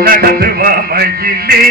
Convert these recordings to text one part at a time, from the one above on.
நடந்து வா மயிலே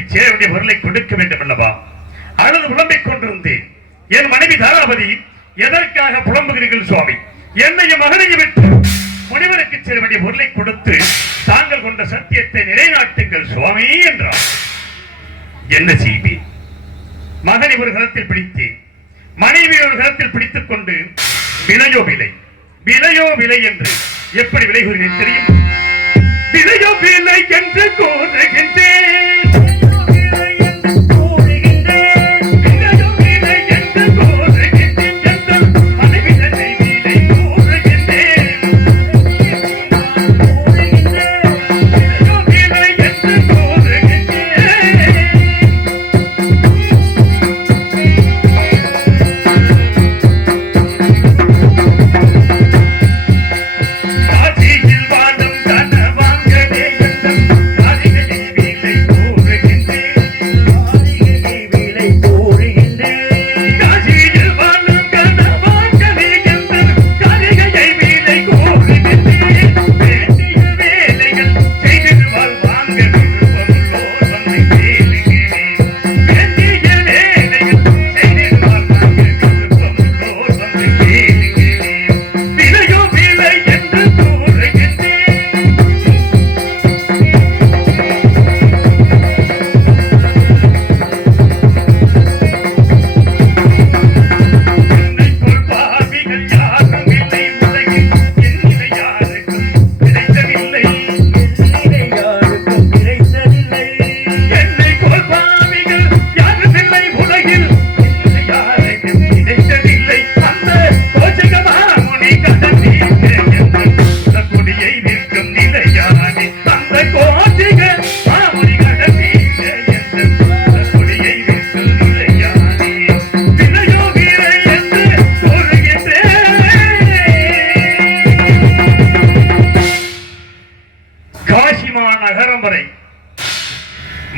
எனக்கு சேர வேண்டிய பொருளை கொடுக்க வேண்டும் அல்லவா? அழுது புலம்பிக் கொண்டிருந்தேன். என் மனைவி தாராபதி எதற்காக புலம்புகிறீர்கள் சுவாமி? என்னையும் மகனையும் விட்டு முனிவருக்கு சேர வேண்டிய பொருளை கொடுத்து தாங்கள் கொண்ட சத்தியத்தை நிலைநாட்டுங்கள் சுவாமி என்றார். என்ன செய்வேன் மகனை ஒரு கரத்தில் பிடித்தேன். மனைவி ஒரு கரத்தில் பிடித்துக் கொண்டு விலையோ விலை? விலையோ விலை என்று எப்படி விலை கூறுகிறேன் தெரியும்? விலையோ விலை என்று கூறுகின்றேன்.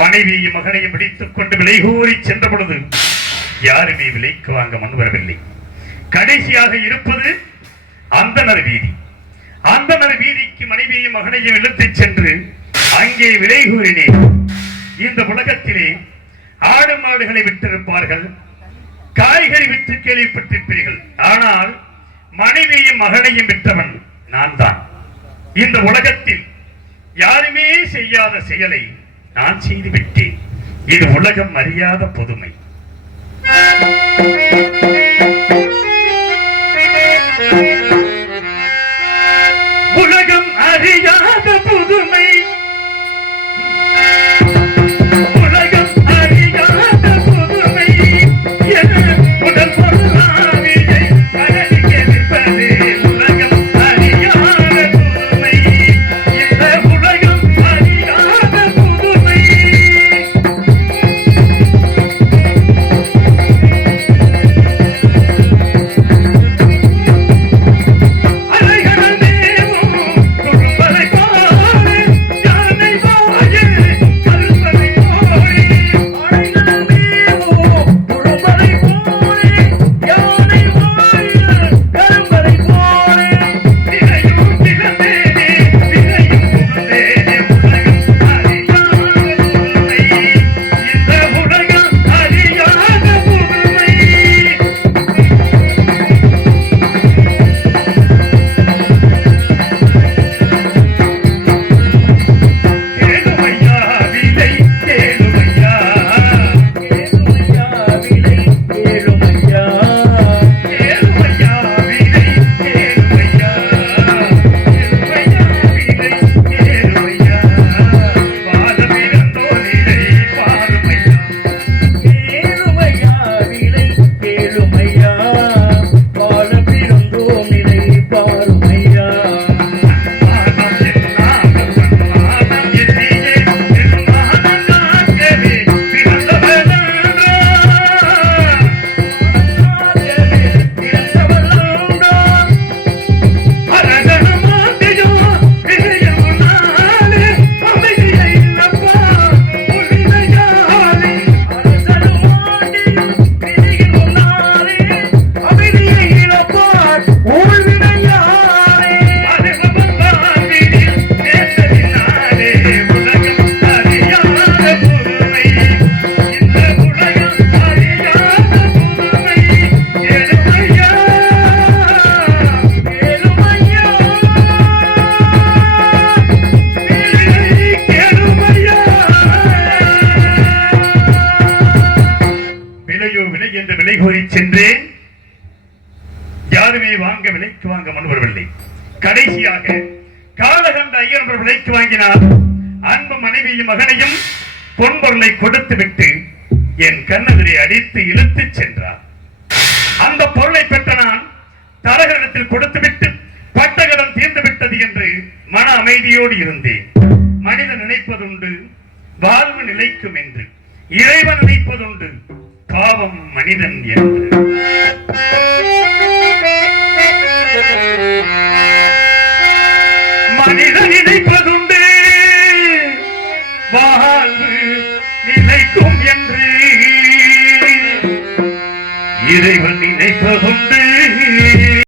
மனைவியையும் மகனையும் பிடித்துக் கொண்டு விலை கூறி சென்ற பொழுது யாருமே விலைக்கு வாங்க முன்வரவில்லை கடைசியாக இருப்பது அந்தனர் வீதி. அந்தனர் வீதிக்கு மனைவியையும் மகனையும் இழுத்துச் சென்று அங்கே விலை கூறினேன் இந்த உலகத்திலே ஆடு மாடுகளை விட்டிருப்பார்கள் காய்கறி விற்று கேள்விப்பட்டிருப்பீர்கள். ஆனால் மனைவியையும் மகனையும் விற்றவன் நான் தான் இந்த உலகத்தில் யாருமே செய்யாத செயலை நான் செய்து விட்டேன். இது உலகம் அறியாத பொதுமை. விலை கோரி சென்றேன். யாருமே வாங்க விலைக்கு வாங்க முன்வரவில்லை கடைசியாக காலகண்ட ஐயன் அவர் விலைக்கு வாங்கினார். அன்பு மனைவியும் மகனையும் பொன்பொருளை கொடுத்து விட்டு என் கண்ணதிரை அடித்து இழுத்து சென்றார். அந்த பொருளை பெற்ற நான் தரகரிடத்தில் கொடுத்துவிட்டு பட்டகடம் தீர்ந்து விட்டது என்று மன அமைதியோடு இருந்தேன். மனிதன் நினைப்பதுண்டு வாழ்வு நிலைக்கும் என்று இறைவன் நினைப்பதுண்டு பாவம் மனிதன் என்று. மனிதன் இணைப்பதுண்டு. வாழ்வு நிலைக்கும் என்று. இறைவன் நினைப்பதுண்டு